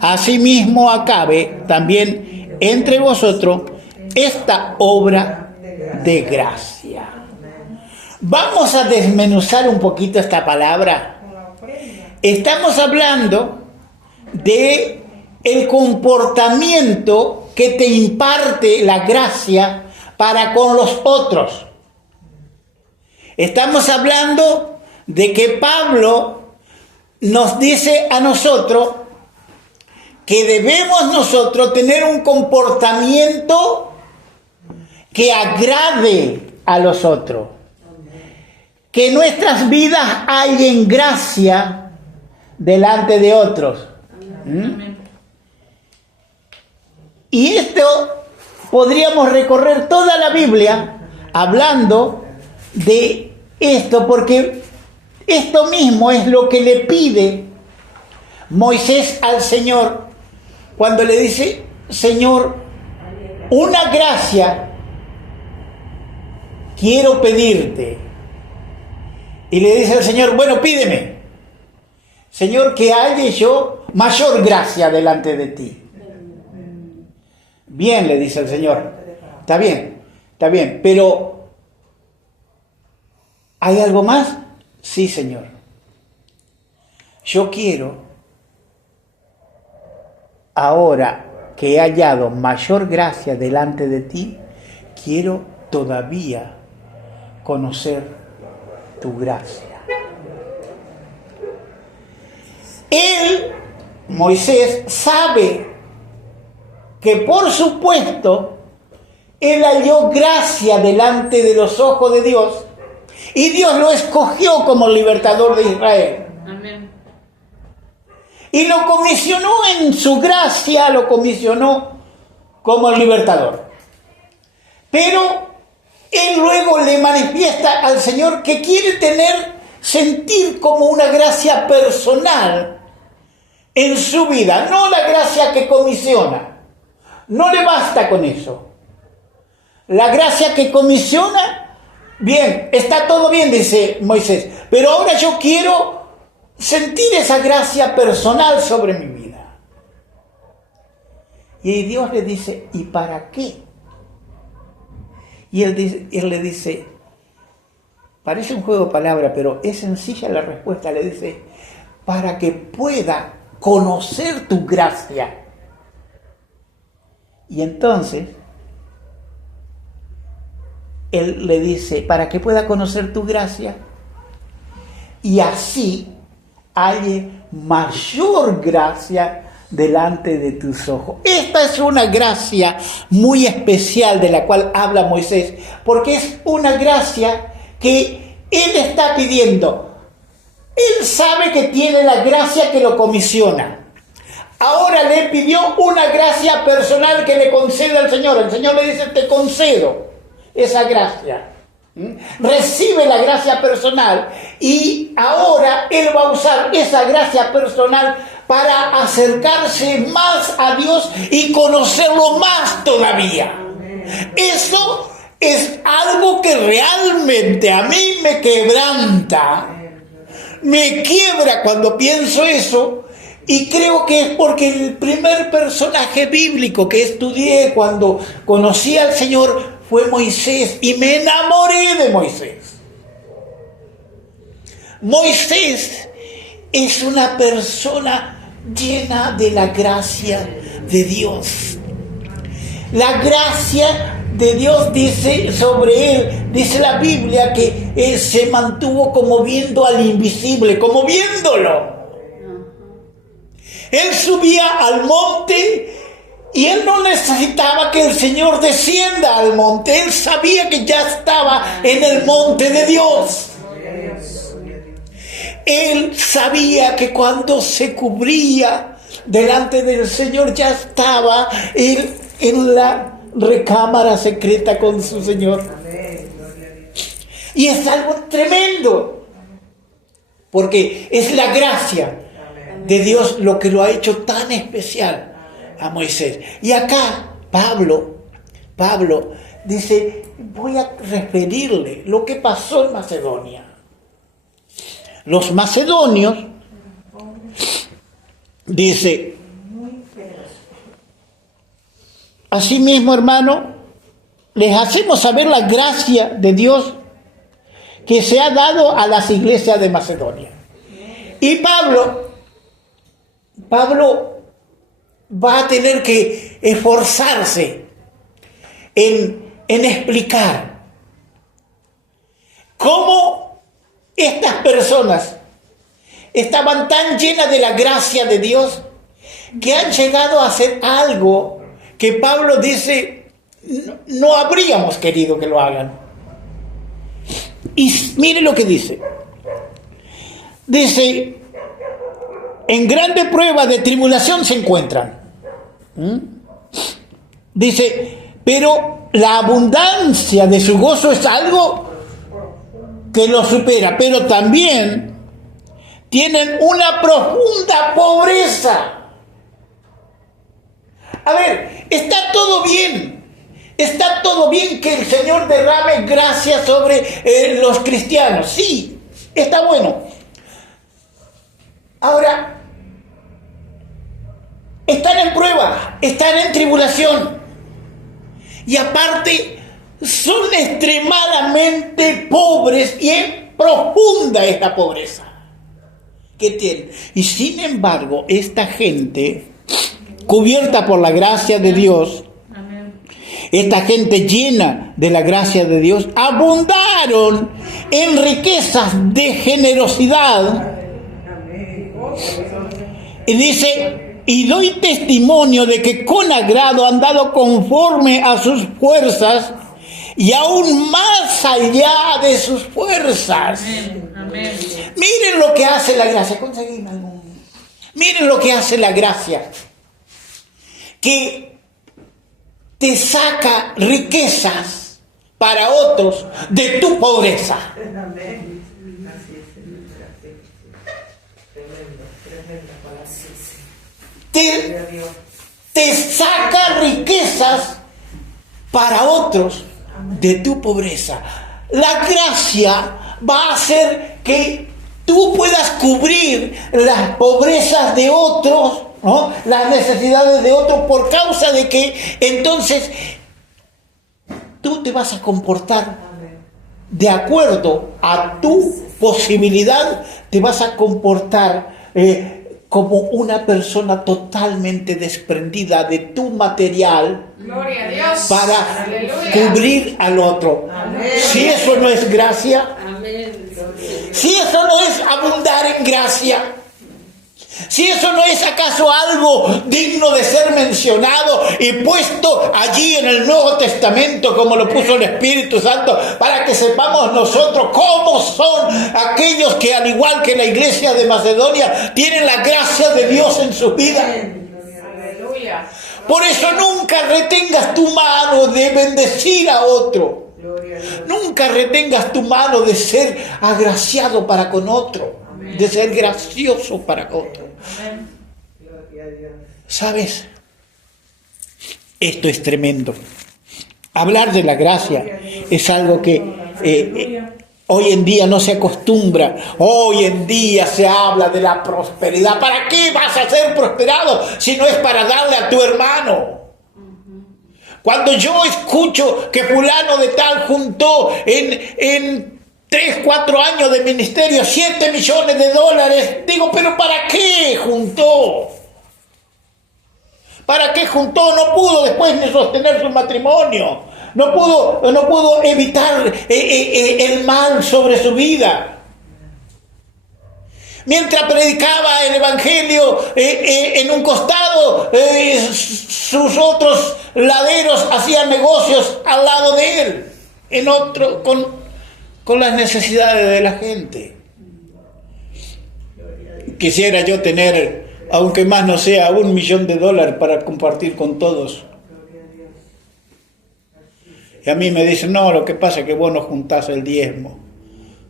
asimismo acabe también entre vosotros esta obra de gracia. Vamos a desmenuzar un poquito esta palabra. Estamos hablando de el comportamiento que te imparte la gracia para con los otros. Estamos hablando de que Pablo nos dice a nosotros que debemos nosotros tener un comportamiento que agrade a los otros. Que nuestras vidas hallen gracia delante de otros. Y esto podríamos recorrer toda la Biblia hablando de esto, porque esto mismo es lo que le pide Moisés al Señor cuando le dice: Señor, una gracia quiero pedirte. Y le dice al Señor: bueno, pídeme, Señor, que halle yo mayor gracia delante de ti. Bien, le dice el Señor, está bien, pero ¿Hay algo más? Sí, Señor. Yo quiero, ahora que he hallado mayor gracia delante de ti, quiero todavía conocer tu gracia. Él, Moisés, sabe que por supuesto él halló gracia delante de los ojos de Dios y Dios lo escogió como libertador de Israel. Amén. Y lo comisionó en su gracia, lo comisionó como libertador. Pero él luego le manifiesta al Señor que quiere sentir como una gracia personal en su vida, no la gracia que comisiona. No le basta con eso. La gracia que comisiona, bien, está todo bien, dice Moisés, pero ahora yo quiero sentir esa gracia personal sobre mi vida. Y Dios le dice, ¿y para qué? Y él le dice, parece un juego de palabras, pero es sencilla la respuesta, le dice, para que pueda conocer tu gracia. Y entonces, él le dice, para que pueda conocer tu gracia, y así halle mayor gracia delante de tus ojos. Esta es una gracia muy especial de la cual habla Moisés, porque es una gracia que él está pidiendo. Él sabe que tiene la gracia que lo comisiona. Ahora le pidió una gracia personal que le concede al Señor. El Señor le dice, te concedo esa gracia. Recibe la gracia personal y ahora él va a usar esa gracia personal para acercarse más a Dios y conocerlo más todavía. Eso es algo que realmente a mí me quebranta, me quiebra cuando pienso eso, y creo que es porque el primer personaje bíblico que estudié cuando conocí al Señor fue Moisés, y me enamoré de Moisés. Moisés es una persona llena de la gracia de Dios. La gracia de Dios dice sobre él, dice la Biblia, que él se mantuvo como viendo al invisible, como viéndolo. Él subía al monte y él no necesitaba que el Señor descienda al monte. Él sabía que ya estaba en el monte de Dios. Él sabía que cuando se cubría delante del Señor ya estaba él en la recámara secreta con su Señor. Y es algo tremendo, porque es la gracia de Dios lo que lo ha hecho tan especial a Moisés. Y acá Pablo dice, voy a referirle lo que pasó en Macedonia. Los macedonios, dice, asimismo, hermano, les hacemos saber la gracia de Dios que se ha dado a las iglesias de Macedonia. Y Pablo va a tener que esforzarse en explicar cómo estas personas estaban tan llenas de la gracia de Dios que han llegado a hacer algo que Pablo dice, no habríamos querido que lo hagan. Y mire lo que dice. Dice, en grande prueba de tribulación se encuentran. Dice, pero la abundancia de su gozo es algo que lo supera, pero también tienen una profunda pobreza. A ver, está todo bien que el Señor derrame gracia sobre los cristianos, sí, está bueno. Ahora, están en prueba, están en tribulación, y aparte son extremadamente pobres, y profunda es la pobreza que tienen. Y sin embargo, esta gente, cubierta por la gracia de Dios, esta gente llena de la gracia de Dios, abundaron en riquezas de generosidad. Y dice, y doy testimonio de que con agrado han dado conforme a sus fuerzas y aún más allá de sus fuerzas. Amén. Miren lo que hace la gracia. Conseguimos algún. Miren lo que hace la gracia. Que te saca riquezas para otros de tu pobreza. Te saca riquezas para otros de tu pobreza. La gracia va a hacer que tú puedas cubrir las pobrezas de otros, ¿no? Las necesidades de otros, por causa de que entonces tú te vas a comportar de acuerdo a tu posibilidad, te vas a comportar como una persona totalmente desprendida de tu material. Gloria a Dios. Para Aleluya. cubrir al otro. Amén. Si eso no es gracia, Amén. si eso no es abundar en gracia, si eso no es acaso algo digno de ser mencionado y puesto allí en el Nuevo Testamento como lo puso el Espíritu Santo, para que sepamos nosotros cómo son aquellos que, al igual que la iglesia de Macedonia, tienen la gracia de Dios en sus vidas. Aleluya. Por eso nunca retengas tu mano de bendecir a otro. Nunca retengas tu mano de ser agraciado para con otro, de ser gracioso para otro. ¿Sabes? Esto es tremendo. Hablar de la gracia es algo que hoy en día no se acostumbra. Hoy en día se habla de la prosperidad. ¿Para qué vas a ser prosperado si no es para darle a tu hermano? Cuando yo escucho que fulano de tal juntó en 3, 4 años de ministerio $7 millones, digo, ¿pero para qué juntó? ¿Para qué juntó? No pudo después ni sostener su matrimonio. No pudo evitar el mal sobre su vida. Mientras predicaba el evangelio en un costado, sus otros laderos hacían negocios al lado de él, en otro, con las necesidades de la gente. Quisiera yo tener, aunque más no sea, $1 millón para compartir con todos. Y a mí me dicen, no, lo que pasa es que vos no juntás el diezmo,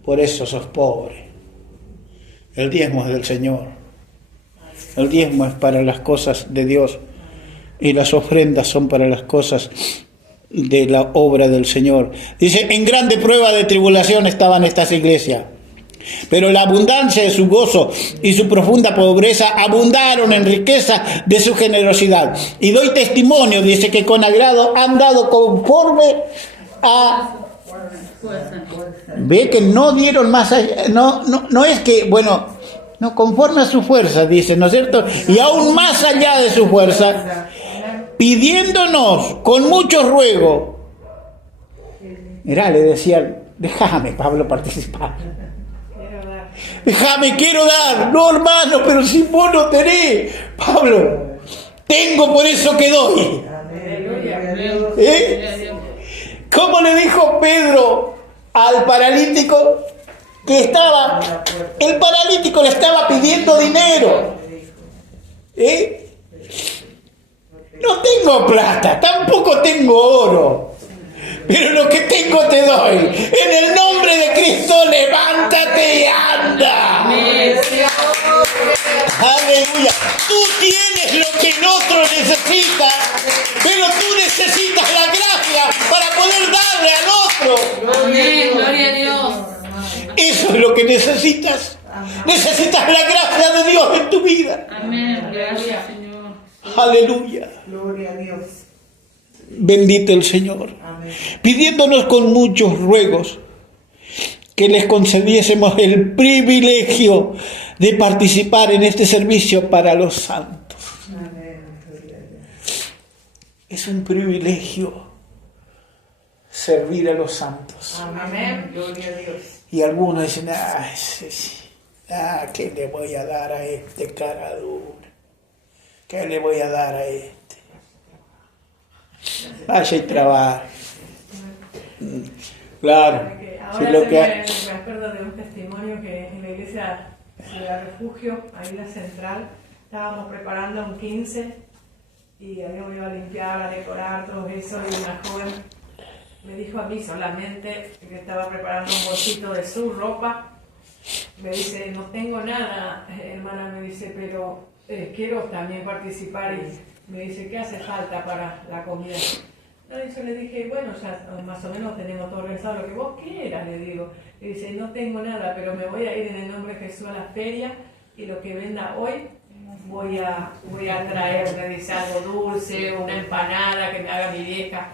por eso sos pobre. El diezmo es del Señor. El diezmo es para las cosas de Dios y las ofrendas son para las cosas de la obra del Señor. Dice, en grande prueba de tribulación estaban estas iglesias, pero la abundancia de su gozo y su profunda pobreza abundaron en riqueza de su generosidad. Y doy testimonio, dice, que con agrado han dado conforme a... Ve que no dieron más allá, no es que, bueno, no, conforme a su fuerza, dice, ¿no es cierto? Y aún más allá de su fuerza, pidiéndonos con mucho ruego. Mirá, le decían, déjame, Pablo, participar. Déjame, quiero dar. No, hermano, pero si vos no tenés. Pablo, tengo, por eso que doy. ¿Cómo le dijo Pedro al paralítico que estaba? El paralítico le estaba pidiendo dinero. No tengo plata, tampoco tengo oro, pero lo que tengo te doy. En el nombre de Cristo, levántate y anda. Aleluya. Tú tienes lo que el otro necesita, pero tú necesitas la gracia para poder darle al otro. Amén, gloria a Dios. Eso es lo que necesitas. Necesitas la gracia de Dios en tu vida. Amén, gracias, Señor. Aleluya. Gloria a Dios. Bendito el Señor. Amén. Pidiéndonos con muchos ruegos que les concediésemos el privilegio de participar en este servicio para los santos. Es un privilegio servir a los santos. Amén. Gloria a Dios. Y algunos dicen, ¿qué le voy a dar a este cara dura? ¿Qué le voy a dar a este? Vaya y trabaje. Claro. Ahora si lo que me acuerdo de un testimonio que en la iglesia Ciudad Refugio, ahí la central, estábamos preparando un 15 y habíamos ido a limpiar, a decorar, todo eso, y una joven me dijo a mí solamente que estaba preparando un bolsito de su ropa. Me dice, no tengo nada, hermana, me dice, pero quiero también participar. Y me dice, ¿qué hace falta para la comida? No, y yo le dije, bueno, ya más o menos tenemos todo organizado, lo que vos quieras, le digo. Le dice, no tengo nada, pero me voy a ir en el nombre de Jesús a la feria y lo que venda hoy voy a traer, me dice, algo dulce, una empanada que me haga mi vieja.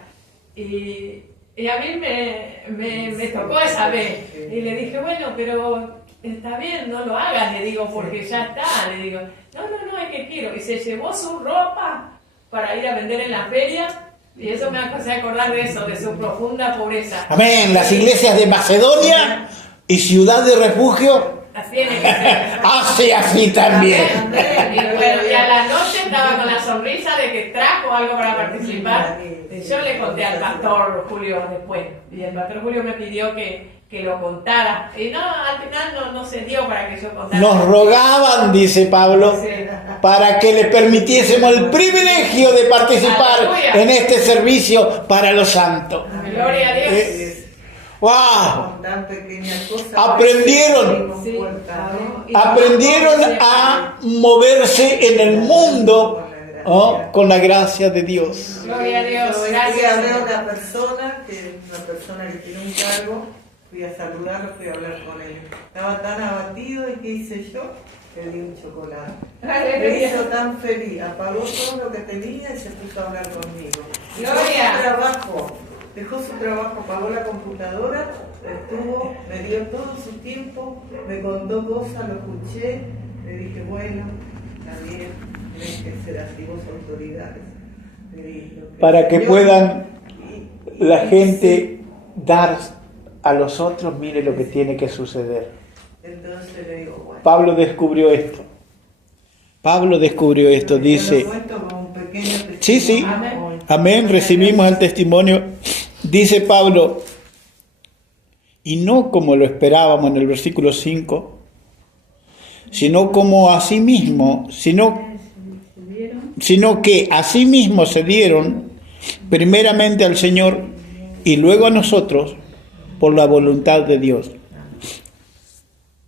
Y a mí me tocó esa vez. Y le dije, bueno, pero está bien, no lo hagas, le digo, porque ya está. Le digo, no, es que quiero. Y se llevó su ropa para ir a vender en la feria. Y eso me hace acordar de eso, de su profunda pobreza. Amén. Las iglesias de Macedonia y Ciudad de Refugio Tiene que ser. hace así también. Y a la noche estaba con la sonrisa de que trajo algo para participar. Yo le conté al pastor Julio después. Y el pastor Julio me pidió que lo contara. Y no, al final no se dio para que yo contara. Nos rogaban, dice Pablo, para que le permitiésemos el privilegio de participar Aleluya. en este servicio para los santos. Gloria a Dios. ¡Wow! Tan pequeña cosa. Aprendieron a moverse en el mundo, ¿no?, con la gracia de Dios. Gloria a Dios. Yo Gracias. hablé a una persona que tiene un cargo, fui a saludarlo, fui a hablar con él. Estaba tan abatido y ¿qué hice yo? Le di un chocolate. Me hizo tan feliz, apagó todo lo que tenía y se puso a hablar conmigo. Gloria. Dejó su trabajo, pagó la computadora, me dio todo su tiempo, me contó cosas, lo escuché, le dije, bueno, está bien, tenés que ser así, vos autoridades. Para que puedan la gente dar a los otros, mire lo que tiene que suceder. Entonces le digo, bueno. Pablo descubrió esto. Dice, sí, amén, recibimos el testimonio. Dice Pablo, y no como lo esperábamos en el versículo 5, sino como asimismo, sino que asimismo se dieron primeramente al Señor y luego a nosotros por la voluntad de Dios.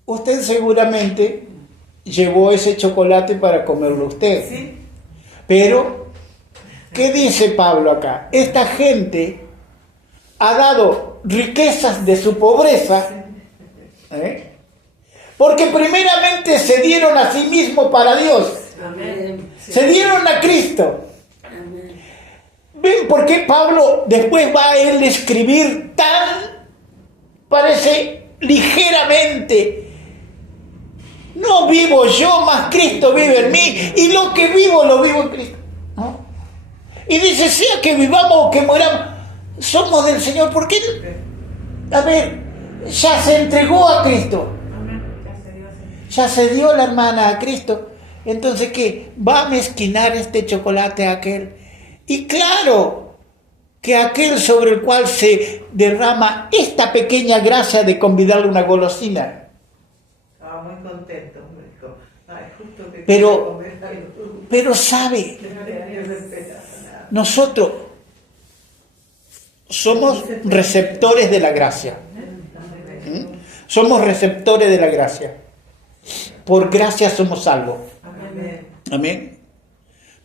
Usted seguramente llevó ese chocolate para comerlo usted. ¿Sí? Pero, ¿qué dice Pablo acá? Esta gente ha dado riquezas de su pobreza, porque primeramente se dieron a sí mismos para Dios. Amén. Se dieron a Cristo. ¿Ven por qué Pablo después va a él escribir parece ligeramente? No vivo yo, más Cristo vive en mí, y lo que vivo lo vivo en Cristo, ¿no? Y dice, sea que vivamos o que moramos, somos del Señor, porque a ver, ya se entregó a Cristo, ya se dio la hermana a Cristo. Entonces, ¿qué? ¿Va a mezquinar este chocolate a aquel? Y claro que aquel sobre el cual se derrama esta pequeña gracia de convidarle una golosina. Estaba muy contento, me dijo. Ay, justo que pero sabe, nosotros somos receptores de la gracia. Somos receptores de la gracia. Por gracia somos salvos. Amén.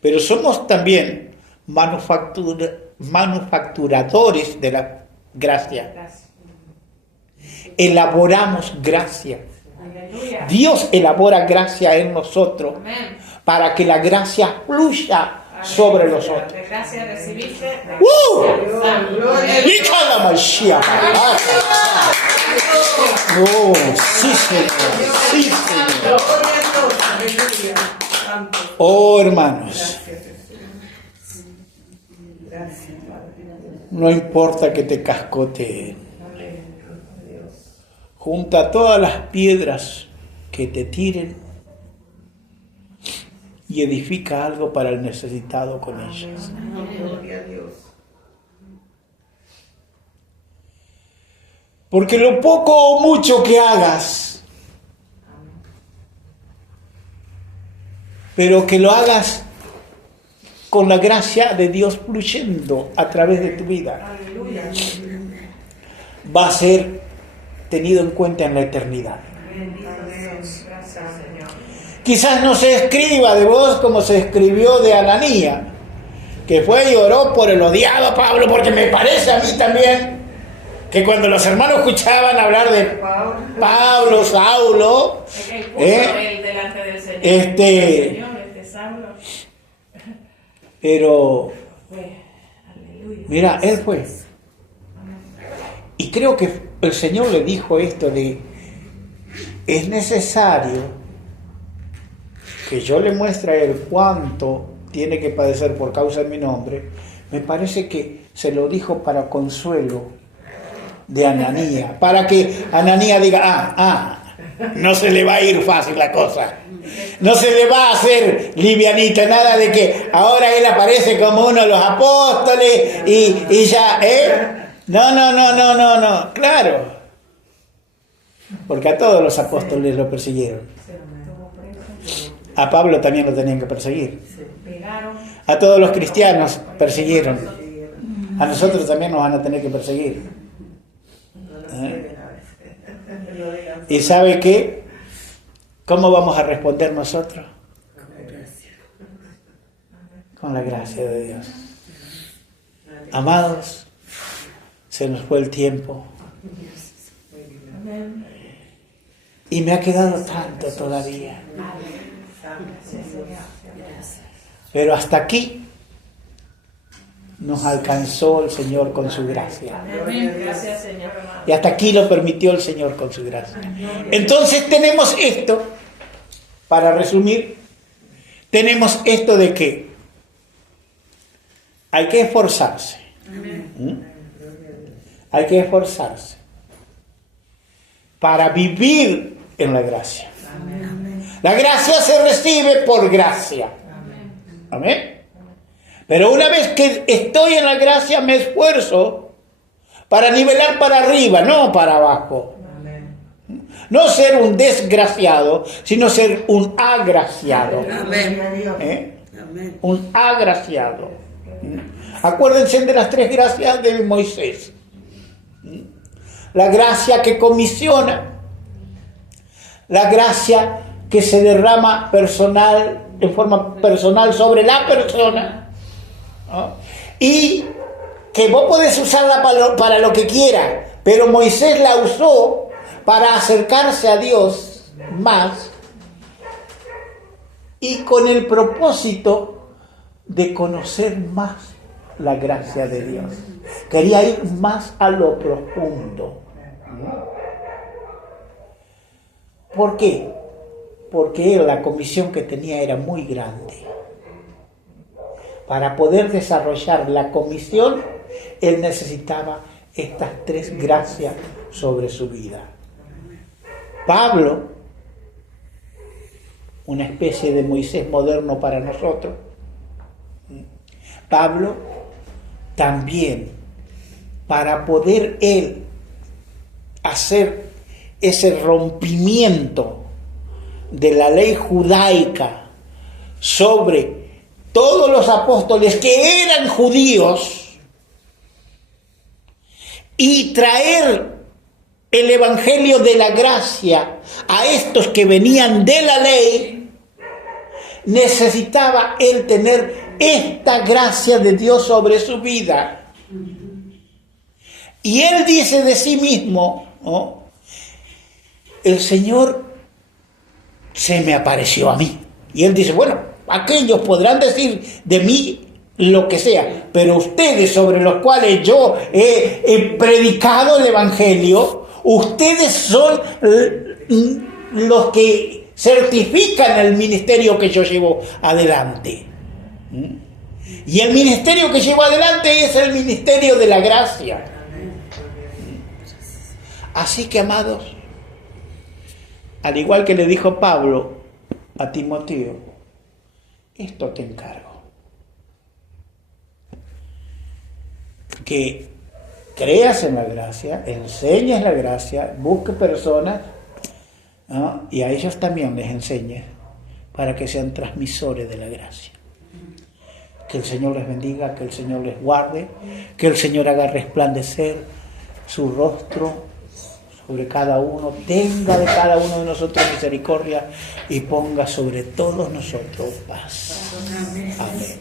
Pero somos también manufacturadores de la gracia. Elaboramos gracia. Dios elabora gracia en nosotros para que la gracia fluya sobre nosotros. De gracia recibiste. Oh, sí, Señor. Sí, Señor. Gloria a Dios, aleluya. Santo. Oh, hermanos, Gracias, Jesús. Gracias, Padre. no importa que te cascoteen. Junta todas las piedras que te tiren y edifica algo para el necesitado con ellas. Gloria a Dios. Porque lo poco o mucho que hagas, pero que lo hagas con la gracia de Dios fluyendo a través de tu vida, Aleluya. va a ser tenido en cuenta en la eternidad. Bendito Dios. Gracias, Señor. Quizás no se escriba de vos como se escribió de Ananías, que fue y oró por el odiado Pablo, porque me parece a mí también que cuando los hermanos escuchaban hablar de Pablo, Saulo, Es que él puso él delante del Señor. Señor, Saulo. pero Pues, aleluya. mira, él fue. Y creo que el Señor le dijo esto de, es necesario que yo le muestre a él cuánto tiene que padecer por causa de mi nombre. Me parece que se lo dijo para consuelo de Ananías, para que Ananías diga, no se le va a ir fácil la cosa, no se le va a hacer livianita, nada de que ahora él aparece como uno de los apóstoles y ya, no, claro, porque a todos los apóstoles lo persiguieron, a Pablo también lo tenían que perseguir, Pegaron. a todos los cristianos persiguieron, a nosotros también nos van a tener que perseguir. ¿Y sabe qué? ¿Cómo vamos a responder nosotros? Con la gracia de Dios. Amados, se nos fue el tiempo. Y me ha quedado tanto todavía. Pero hasta aquí nos alcanzó el Señor con su gracia. Amén. Gracias, Señor. Y hasta aquí lo permitió el Señor con su gracia. Entonces tenemos esto, para resumir, tenemos esto de que hay que esforzarse. Hay que esforzarse para vivir en la gracia. La gracia se recibe por gracia. Amén. Pero una vez que estoy en la gracia me esfuerzo para nivelar para arriba, no para abajo. No ser un desgraciado, sino ser un agraciado. Amén. Un agraciado. Acuérdense de las 3 gracias de Moisés. La gracia que comisiona, la gracia que se derrama personal, en forma personal sobre la persona, ¿no? Y que vos podés usarla para lo que quieras, pero Moisés la usó para acercarse a Dios más y con el propósito de conocer más la gracia de Dios. Quería ir más a lo profundo. ¿Por qué? Porque la comisión que tenía era muy grande. Para poder desarrollar la comisión, él necesitaba estas 3 gracias sobre su vida. Pablo, una especie de Moisés moderno para nosotros. Pablo también, para poder él hacer ese rompimiento de la ley judaica sobre todos los apóstoles que eran judíos y traer el evangelio de la gracia a estos que venían de la ley, necesitaba él tener esta gracia de Dios sobre su vida. Y él dice de sí mismo, ¿no? El Señor se me apareció a mí. Y él dice, bueno, aquellos podrán decir de mí lo que sea, pero ustedes sobre los cuales yo he predicado el evangelio, Ustedes son los que certifican el ministerio que yo llevo adelante. Y el ministerio que llevo adelante es el ministerio de la gracia. Así que, amados, al igual que le dijo Pablo a Timoteo, esto te encargo. Que creas en la gracia, enseñes la gracia, busques personas, ¿no? Y a ellos también les enseñes para que sean transmisores de la gracia. Que el Señor les bendiga, que el Señor les guarde, que el Señor haga resplandecer su rostro sobre cada uno, tenga de cada uno de nosotros misericordia y ponga sobre todos nosotros paz. Amén.